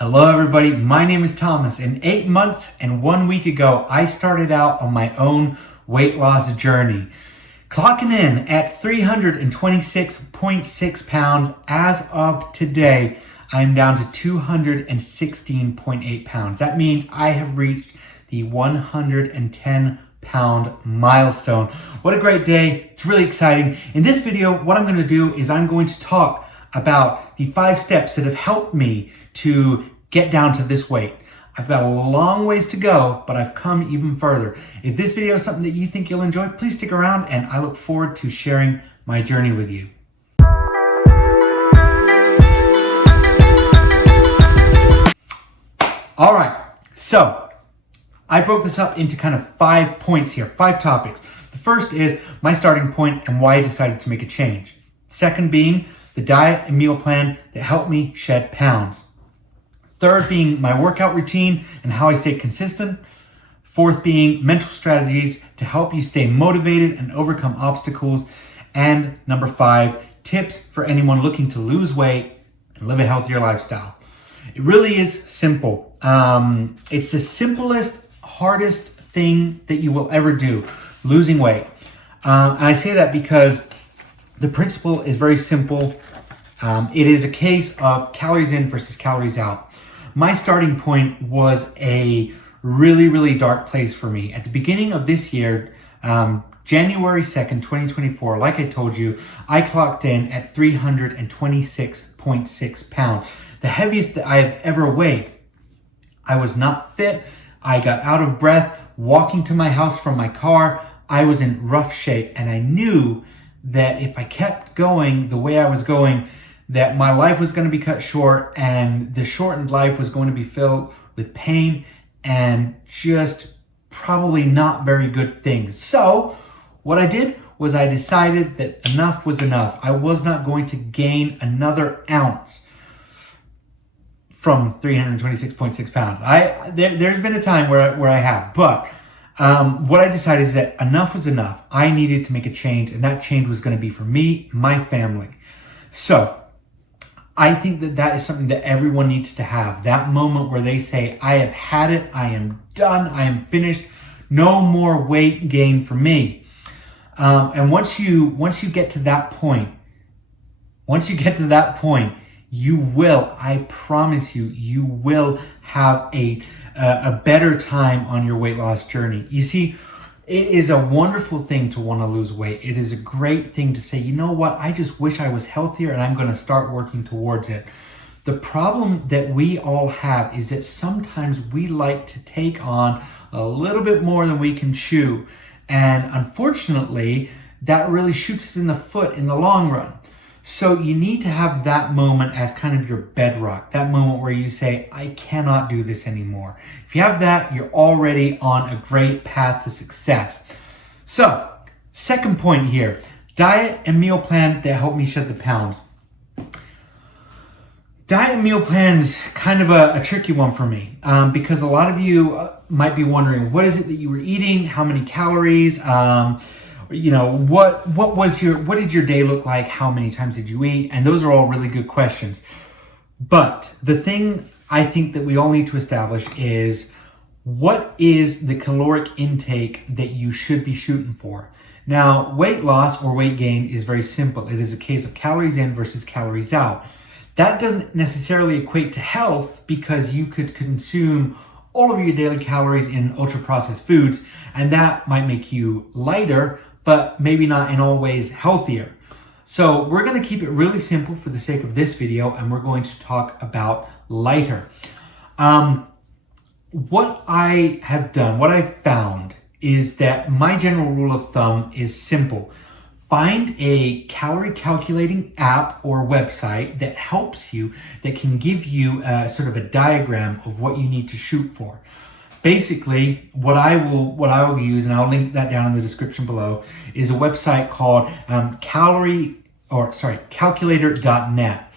Hello everybody, my name is Thomas, and 8 months and 1 week ago, I started out on my own weight loss journey. Clocking in at 326.6 pounds. As of today, I'm down to 216.8 pounds. That means I have reached the 110 pound milestone. What a great day. It's really exciting. In this video, what I'm going to do is I'm going to talk about the 5 steps that have helped me to get down to this weight. I've got a long ways to go, but I've come even further. If this video is something that you think you'll enjoy, please stick around, and I look forward to sharing my journey with you. All right, so I broke this up into kind of 5 points here, 5 topics. The first is my starting point and why I decided to make a change. Second being the diet and meal plan that helped me shed pounds. Third being my workout routine and how I stay consistent. Fourth being mental strategies to help you stay motivated and overcome obstacles. And number 5, tips for anyone looking to lose weight and live a healthier lifestyle. It really is simple. It's the simplest, hardest thing that you will ever do, losing weight. And I say that because the principle is very simple. It is a case of calories in versus calories out. My starting point was a really dark place for me. At the beginning of this year, January 2nd, 2024, like I told you, I clocked in at 326.6 pounds. The heaviest that I have ever weighed. I was not fit. I got out of breath walking to my house from my car. I was in rough shape, and I knew that if I kept going the way I was going, that my life was going to be cut short, and the shortened life was going to be filled with pain and just probably not very good things. So what I did was I decided that enough was enough. I was not going to gain another ounce from 326.6 pounds. There's been a time where I have, but what I decided is that enough was enough. I needed to make a change, and that change was going to be for me, my family. So I think that is something that everyone needs to have. That moment where they say, I have had it, I am done, I am finished, no more weight gain for me. And once you get to that point, you will, I promise you, you will have a better time on your weight loss journey. You see, it is a wonderful thing to want to lose weight. It is a great thing to say, you know what, I just wish I was healthier and I'm going to start working towards it. The problem that we all have is that sometimes we like to take on a little bit more than we can chew. And unfortunately, that really shoots us in the foot in the long run. So you need to have that moment as kind of your bedrock, that moment where you say, I cannot do this anymore. If you have that, you're already on a great path to success. So, second point here, diet and meal plan that help me shed the pounds. Diet and meal plan is kind of a tricky one for me because a lot of you might be wondering, what is it that you were eating? How many calories? You know, what did your day look like? How many times did you eat? And those are all really good questions. But the thing I think that we all need to establish is, what is the caloric intake that you should be shooting for? Now, weight loss or weight gain is very simple. It is a case of calories in versus calories out. That doesn't necessarily equate to health, because you could consume all of your daily calories in ultra-processed foods, and that might make you lighter, but maybe not in all ways healthier. So we're going to keep it really simple for the sake of this video, and we're going to talk about lighter. What I have done, what I've found, is that my general rule of thumb is simple. Find a calorie calculating app or website that helps you, that can give you sort of a diagram of what you need to shoot for. Basically, what I will use, and I'll link that down in the description below, is a website called calculator.net.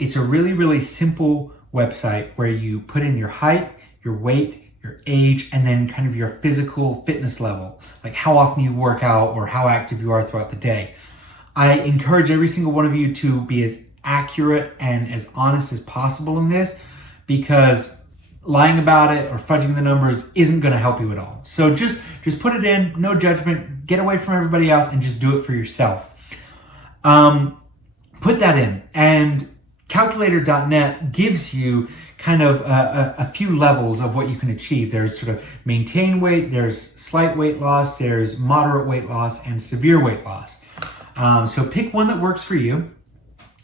It's a really simple website where you put in your height, your weight, your age, and then kind of your physical fitness level, like how often you work out or how active you are throughout the day. I encourage every single one of you to be as accurate and as honest as possible in this, because lying about it or fudging the numbers isn't going to help you at all. So just put it in, no judgment, get away from everybody else and just do it for yourself. Put that in, and calculator.net gives you kind of a few levels of what you can achieve. There's sort of maintain weight, there's slight weight loss, there's moderate weight loss, and severe weight loss. So pick one that works for you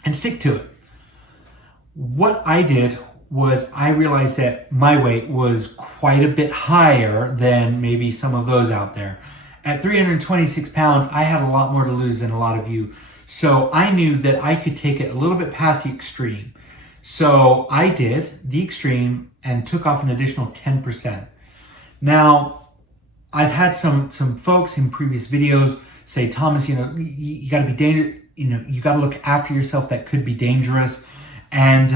and stick to it. What I did was I realized that my weight was quite a bit higher than maybe some of those out there. At 326 pounds, I had a lot more to lose than a lot of you. So I knew that I could take it a little bit past the extreme. So I did the extreme and took off an additional 10%. Now, I've had some folks in previous videos say, Thomas, you got to be dangerous. You got to look after yourself. That could be dangerous. And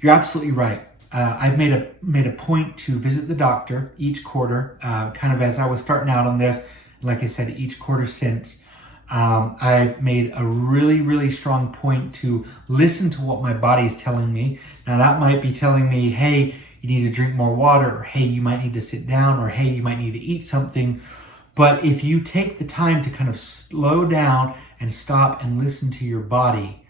you're absolutely right. I've made a point to visit the doctor each quarter, kind of as I was starting out on this. Like I said, each quarter since. I've made a really, really strong point to listen to what my body is telling me. Now that might be telling me, hey, you need to drink more water, or hey, you might need to sit down, or hey, you might need to eat something. But if you take the time to kind of slow down and stop and listen to your body,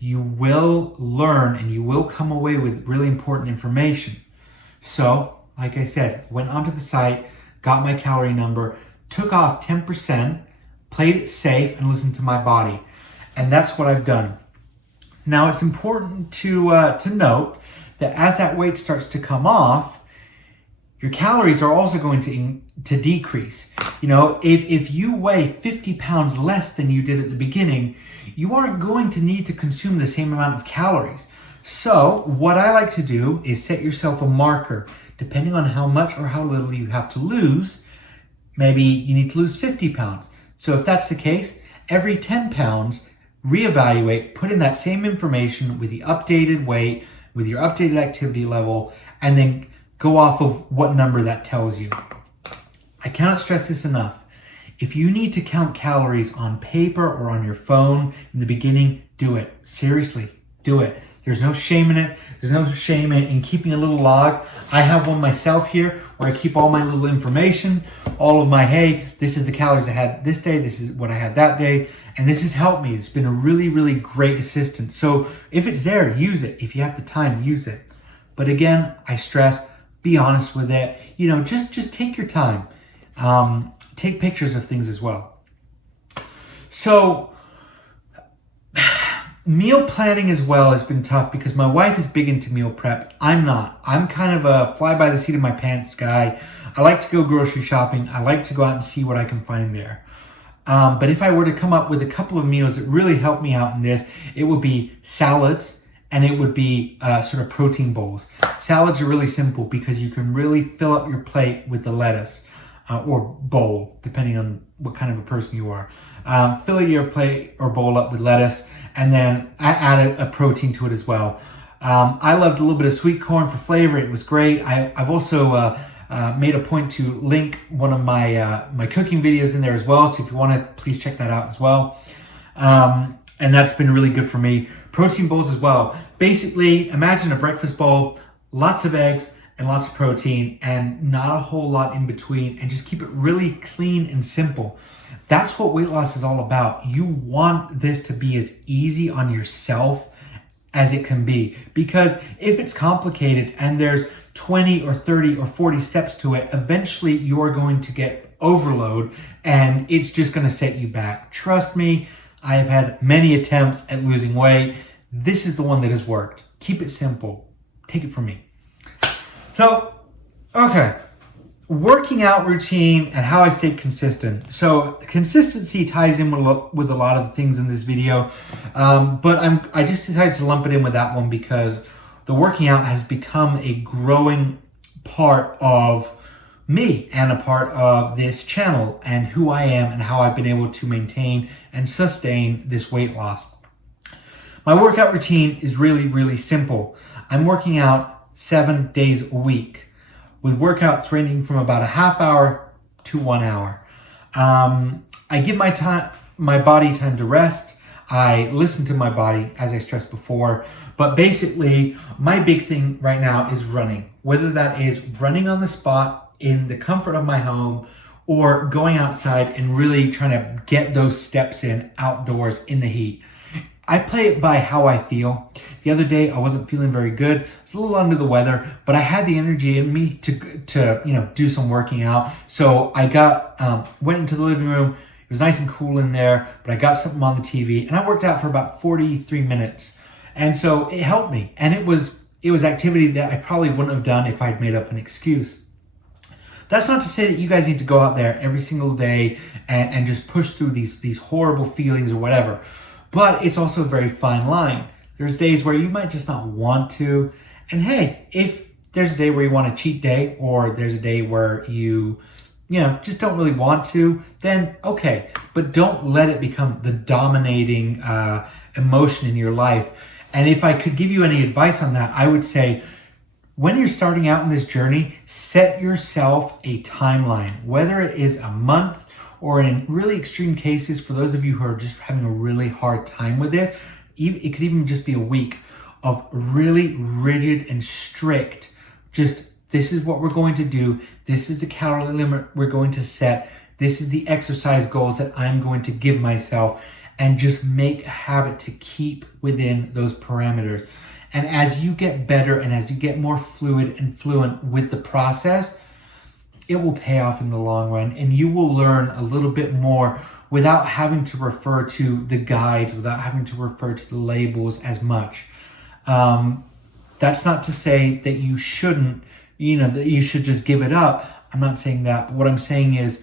you will learn and you will come away with really important information. So, like I said, went onto the site, got my calorie number, took off 10%, played it safe, and listened to my body. And that's what I've done. Now, it's important to note that as that weight starts to come off, your calories are also going to decrease. If you weigh 50 pounds less than you did at the beginning, you aren't going to need to consume the same amount of calories. So what I like to do is set yourself a marker. Depending on how much or how little you have to lose, maybe you need to lose 50 pounds. So if that's the case, every 10 pounds, reevaluate, put in that same information with the updated weight, with your updated activity level, and then go off of what number that tells you. I cannot stress this enough. If you need to count calories on paper or on your phone in the beginning, do it. Seriously, do it. There's no shame in it. There's no shame in keeping a little log. I have one myself here where I keep all my little information, all of my, hey, this is the calories I had this day, this is what I had that day, and this has helped me. It's been a really, really great assistant. So if it's there, use it. If you have the time, use it. But again, I stress, be honest with it. Just take your time. Take pictures of things as well. So meal planning as well has been tough because my wife is big into meal prep. I'm not. I'm kind of a fly by the seat of my pants guy. I like to go grocery shopping. I like to go out and see what I can find there. But if I were to come up with a couple of meals that really help me out in this, it would be salads and it would be sort of protein bowls. Salads are really simple because you can really fill up your plate with the lettuce. Or bowl, depending on what kind of a person you are. Fill your plate or bowl up with lettuce, and then add a protein to it as well. I loved a little bit of sweet corn for flavor. It was great. I've also made a point to link one of my cooking videos in there as well. So if you want to, please check that out as well. And that's been really good for me. Protein bowls as well. Basically, imagine a breakfast bowl, lots of eggs, and lots of protein, and not a whole lot in between, and just keep it really clean and simple. That's what weight loss is all about. You want this to be as easy on yourself as it can be, because if it's complicated and there's 20 or 30 or 40 steps to it, eventually you're going to get overload and it's just going to set you back. Trust me, I have had many attempts at losing weight. This is the one that has worked. Keep it simple. Take it from me. So, okay, working out routine and how I stay consistent. So consistency ties in with a lot of the things in this video, but I just decided to lump it in with that one because the working out has become a growing part of me and a part of this channel and who I am and how I've been able to maintain and sustain this weight loss. My workout routine is really, really simple. I'm working out 7 days a week with workouts ranging from about a half hour to 1 hour. I give my body time to rest. I listen to my body, as I stressed before. But basically, my big thing right now is running. Whether that is running on the spot in the comfort of my home or going outside and really trying to get those steps in outdoors in the heat. I play it by how I feel. The other day, I wasn't feeling very good. It's a little under the weather, but I had the energy in me to do some working out. So I went into the living room. It was nice and cool in there, but I got something on the TV and I worked out for about 43 minutes. And so it helped me. And it was activity that I probably wouldn't have done if I'd made up an excuse. That's not to say that you guys need to go out there every single day and just push through these horrible feelings or whatever. But it's also a very fine line. There's days where you might just not want to. And hey, if there's a day where you want a cheat day, or there's a day where you just don't really want to, then okay. But don't let it become the dominating emotion in your life. And if I could give you any advice on that, I would say, when you're starting out in this journey, set yourself a timeline, whether it is a month or in really extreme cases, for those of you who are just having a really hard time with this, it could even just be a week of really rigid and strict, just this is what we're going to do. This is the calorie limit we're going to set. This is the exercise goals that I'm going to give myself, and just make a habit to keep within those parameters. And as you get better and as you get more fluid and fluent with the process, it will pay off in the long run, and you will learn a little bit more without having to refer to the guides, without having to refer to the labels as much. That's not to say that you shouldn't, that you should just give it up. I'm not saying that. But what I'm saying is,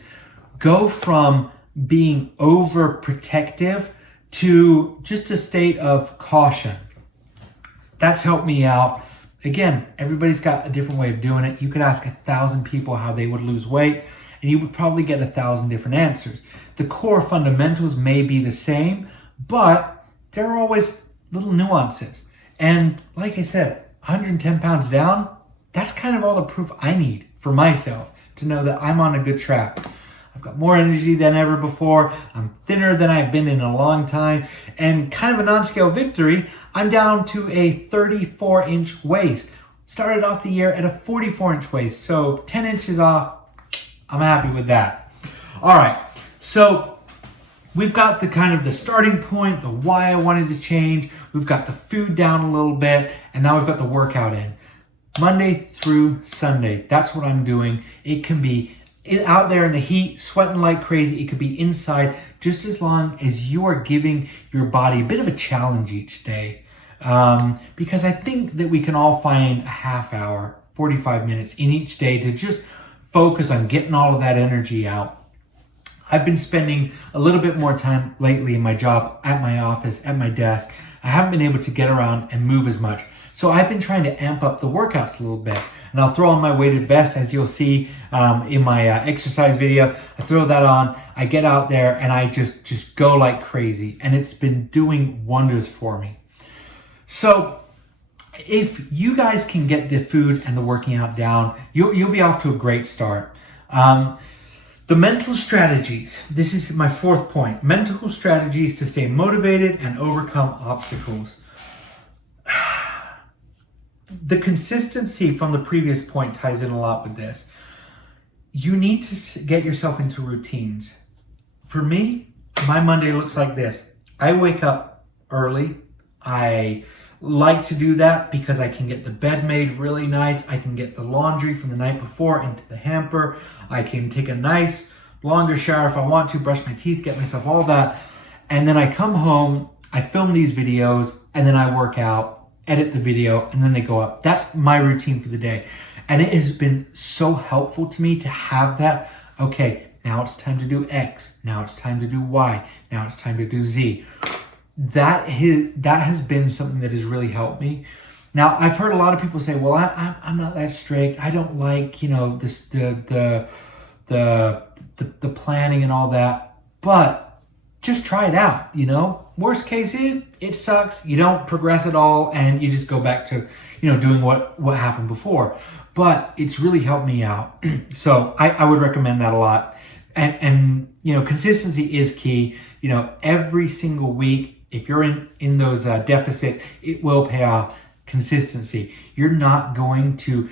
go from being overprotective to just a state of caution. That's helped me out. Again, everybody's got a different way of doing it. You could ask 1,000 people how they would lose weight, and you would probably get 1,000 different answers. The core fundamentals may be the same, but there are always little nuances. And like I said, 110 pounds down, that's kind of all the proof I need for myself to know that I'm on a good track. I've got more energy than ever before. I'm thinner than I've been in a long time. And kind of a non-scale victory, I'm down to a 34-inch waist. Started off the year at a 44-inch waist. So 10 inches off, I'm happy with that. All right, so we've got the starting point, the why I wanted to change. We've got the food down a little bit, and now we've got the workout in. Monday through Sunday, that's what I'm doing. It can be out there in the heat, sweating like crazy. It could be inside, just as long as you are giving your body a bit of a challenge each day. Because I think that we can all find a half hour, 45 minutes in each day to just focus on getting all of that energy out. I've been spending a little bit more time lately in my job, at my office, at my desk. I haven't been able to get around and move as much. So I've been trying to amp up the workouts a little bit. And I'll throw on my weighted vest, as you'll see in my exercise video. I throw that on, I get out there, and I just go like crazy. And it's been doing wonders for me. So if you guys can get the food and the working out down, you'll be off to a great start. The mental strategies. This is my fourth point. Mental strategies to stay motivated and overcome obstacles. The consistency from the previous point ties in a lot with this. You need to get yourself into routines. For me, my Monday looks like this. I wake up early. I like to do that because I can get the bed made really nice. I can get the laundry from the night before into the hamper. I can take a nice longer shower if I want to, brush my teeth, get myself all that. And then I come home, I film these videos, and then I work out, edit the video, and then they go up. That's my routine for the day. And it has been so helpful to me to have that. Okay, now it's time to do X. Now it's time to do Y. Now it's time to do Z. That has been something that has really helped me. Now, I've heard a lot of people say, well, I'm not that strict. I don't like, this, the planning and all that, but just try it out. Worst case is it sucks. You don't progress at all, and you just go back to, doing what happened before. But it's really helped me out. So I would recommend that a lot. And consistency is key. Every single week, If you're in those deficits, it will pay off. Consistency. You're not going to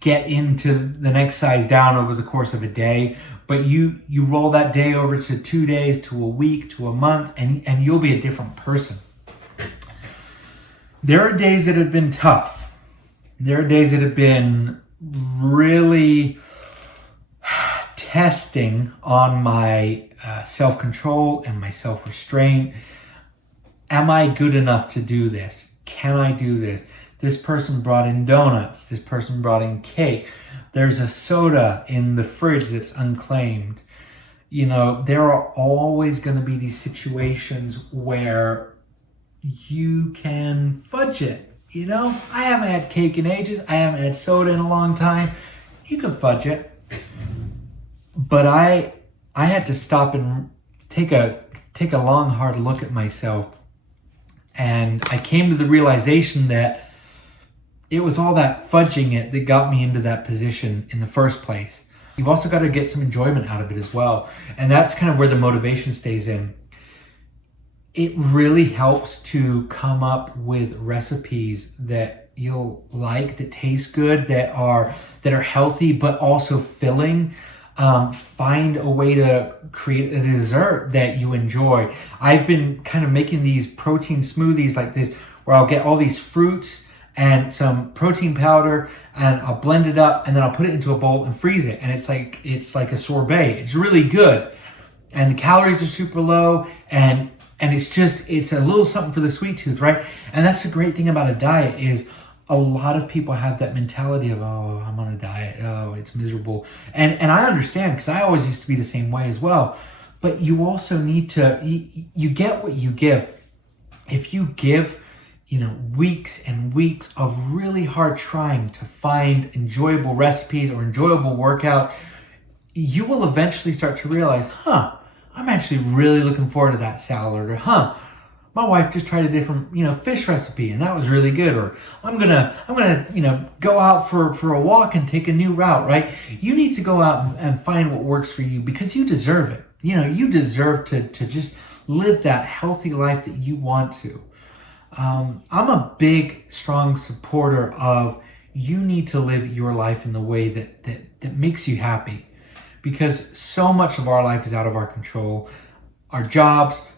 get into the next size down over the course of a day, but you roll that day over to 2 days, to a week, to a month, and you'll be a different person. There are days that have been tough. There are days that have been really testing on my self-control and my self-restraint. Am I good enough to do this? Can I do this? This person brought in donuts. This person brought in cake. There's a soda in the fridge that's unclaimed. There are always going to be these situations where you can fudge it. I haven't had cake in ages. I haven't had soda in a long time. You can fudge it. But I had to stop and take a long, hard look at myself. And I came to the realization that it was all that fudging it that got me into that position in the first place. You've also got to get some enjoyment out of it as well. And that's kind of where the motivation stays in. It really helps to come up with recipes that you'll like, that taste good, that are healthy, but also filling. Find a way to create a dessert that you enjoy. I've been kind of making these protein smoothies like this, where I'll get all these fruits and some protein powder, and I'll blend it up, and then I'll put it into a bowl and freeze it. And it's like a sorbet. It's really good, and the calories are super low, and it's a little something for the sweet tooth, right? And that's the great thing about a diet is a lot of people have that mentality of, oh, I'm on a diet, oh, it's miserable. And I understand, because I always used to be the same way as well. But you also need to, you get what you give. If you give, weeks and weeks of really hard trying to find enjoyable recipes or enjoyable workout, you will eventually start to realize, I'm actually really looking forward to that salad, or my wife just tried a different, fish recipe, and that was really good. Or I'm gonna, go out for a walk and take a new route, right? You need to go out and find what works for you, because you deserve it. You deserve to just live that healthy life that you want to. I'm a big, strong supporter of, you need to live your life in the way that makes you happy, because so much of our life is out of our control. Our jobs,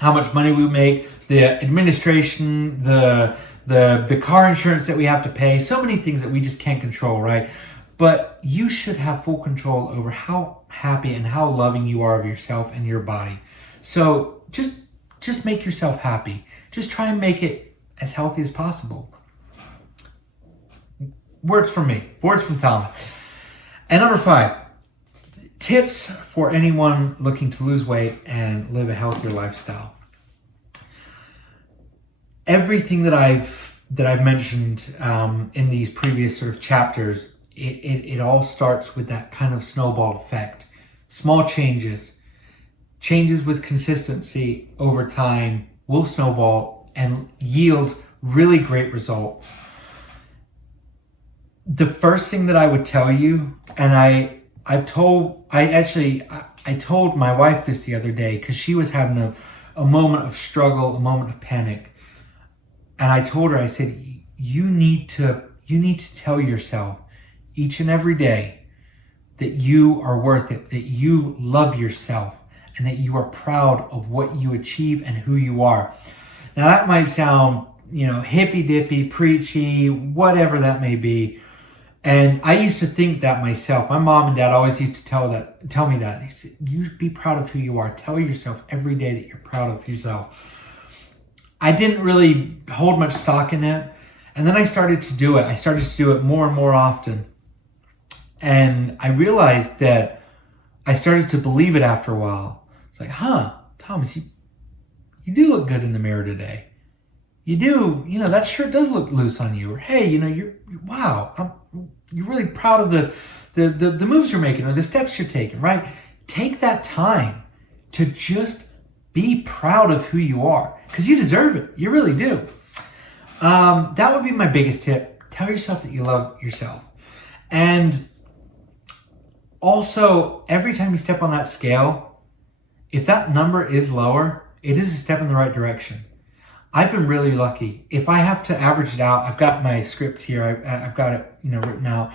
how much money we make, the administration, the car insurance that we have to pay, so many things that we just can't control, right? But you should have full control over how happy and how loving you are of yourself and your body. So just make yourself happy. Just try and make it as healthy as possible. Words from me. Words from Tom. And number 5. Tips for anyone looking to lose weight and live a healthier lifestyle. Everything that I've mentioned in these previous sort of chapters, it all starts with that kind of snowball effect. Small changes with consistency over time will snowball and yield really great results. The first thing that I would tell you, and I told my wife this the other day, because she was having a moment of struggle, a moment of panic. And I told her, I said, you need to tell yourself each and every day that you are worth it, that you love yourself, and that you are proud of what you achieve and who you are. Now that might sound, hippy-dippy, preachy, whatever that may be. And I used to think that myself. My mom and dad always used to tell me that. They said, you be proud of who you are. Tell yourself every day that you're proud of yourself. I didn't really hold much stock in it. And then I started to do it. I started to do it more and more often. And I realized that I started to believe it after a while. It's like, Thomas, you do look good in the mirror today. You do, that shirt does look loose on you. Or, hey, you're really proud of the moves you're making or the steps you're taking, right? Take that time to just be proud of who you are, because you deserve it. You really do. That would be my biggest tip. Tell yourself that you love yourself. And also, every time you step on that scale, if that number is lower, it is a step in the right direction. I've been really lucky. If I have to average it out, I've got my script here. I've got it, written out.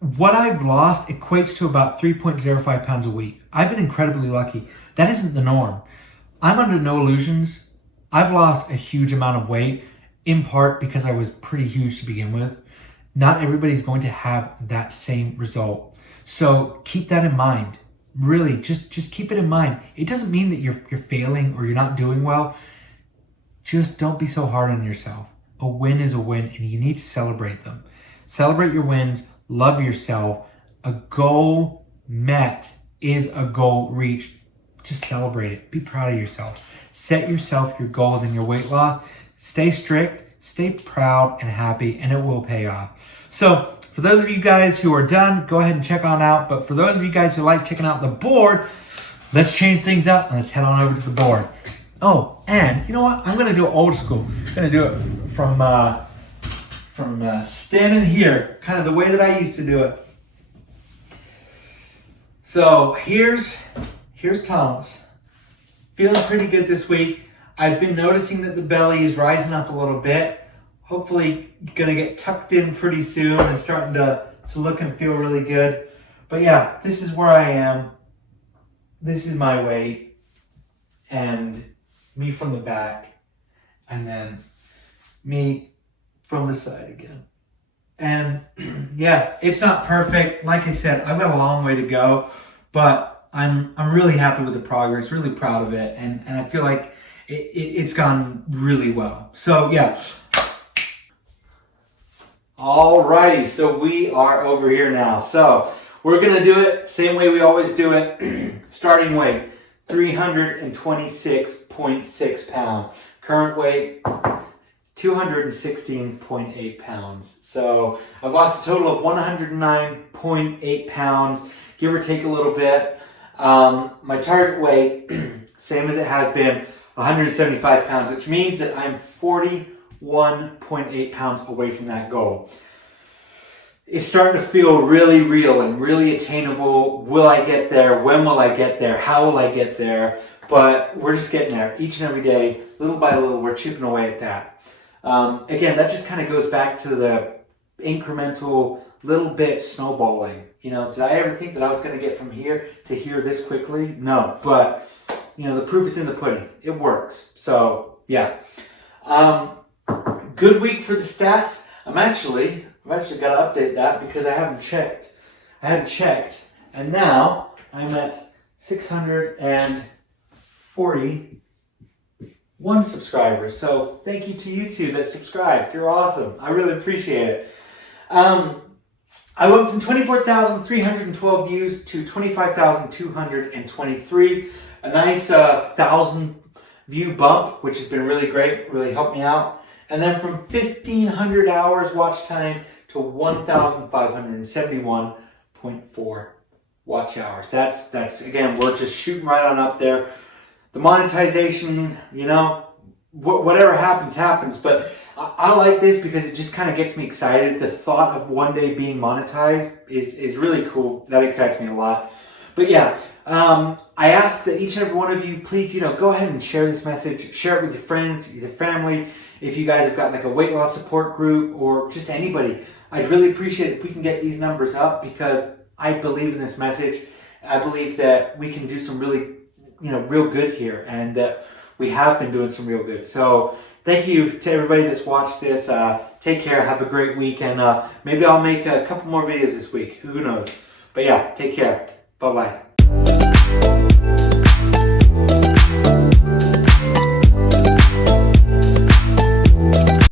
What I've lost equates to about 3.05 pounds a week. I've been incredibly lucky. That isn't the norm. I'm under no illusions. I've lost a huge amount of weight, in part because I was pretty huge to begin with. Not everybody's going to have that same result. So keep that in mind. Really, just keep it in mind. It doesn't mean that you're failing or you're not doing well. Just don't be so hard on yourself. A win is a win, and you need to celebrate them. Celebrate your wins. Love yourself. A goal met is a goal reached. Just celebrate it. Be proud of yourself. Set yourself your goals and your weight loss. Stay strict, stay proud and happy, and it will pay off. So for those of you guys who are done, go ahead and check on out. But for those of you guys who like checking out the board, let's change things up and let's head on over to the board. Oh, and you know what? I'm going to do it old school. I'm going to do it from standing here, kind of the way that I used to do it. So here's Thomas. Feeling pretty good this week. I've been noticing that the belly is rising up a little bit. Hopefully gonna get tucked in pretty soon and starting to look and feel really good. But yeah, this is where I am. This is my weight. And me from the back. And then me from the side again. And yeah, it's not perfect. Like I said, I've got a long way to go. But I'm really happy with the progress, really proud of it. And I feel like it's gone really well. So yeah. Alrighty, so we are over here now. So we're gonna do it same way we always do it. Starting weight, 326.6 pounds. Current weight, 216.8 pounds. So I've lost a total of 109.8 pounds, give or take a little bit. My target weight, same as it has been, 175 pounds, which means that I'm 41.8 pounds away from that goal. It's starting to feel really real and really attainable. Will I get there? When will I get there? How will I get there? But we're just getting there each and every day, little by little, we're chipping away at that. Again, that just kind of goes back to the incremental little bit snowballing. Did I ever think that I was going to get from here to here this quickly? No, but the proof is in the pudding. It works. So yeah. Good week for the stats. I've actually got to update that because I haven't checked. And now I'm at 641 subscribers. So thank you to you two that subscribed. You're awesome. I really appreciate it. I went from 24,312 views to 25,223. A nice 1,000 view bump, which has been really great, really helped me out. And then from 1,500 hours watch time to 1,571.4 watch hours. That's again, we're just shooting right on up there. The monetization, whatever happens. But I like this because it just kind of gets me excited. The thought of one day being monetized is really cool. That excites me a lot. But yeah, I ask that each and every one of you, please, go ahead and share this message. Share it with your friends, your family. If you guys have got like a weight loss support group or just anybody, I'd really appreciate it if we can get these numbers up because I believe in this message. I believe that we can do some really, real good here and that we have been doing some real good. So thank you to everybody that's watched this. Take care. Have a great week. And maybe I'll make a couple more videos this week. Who knows? But yeah, take care. Bye-bye.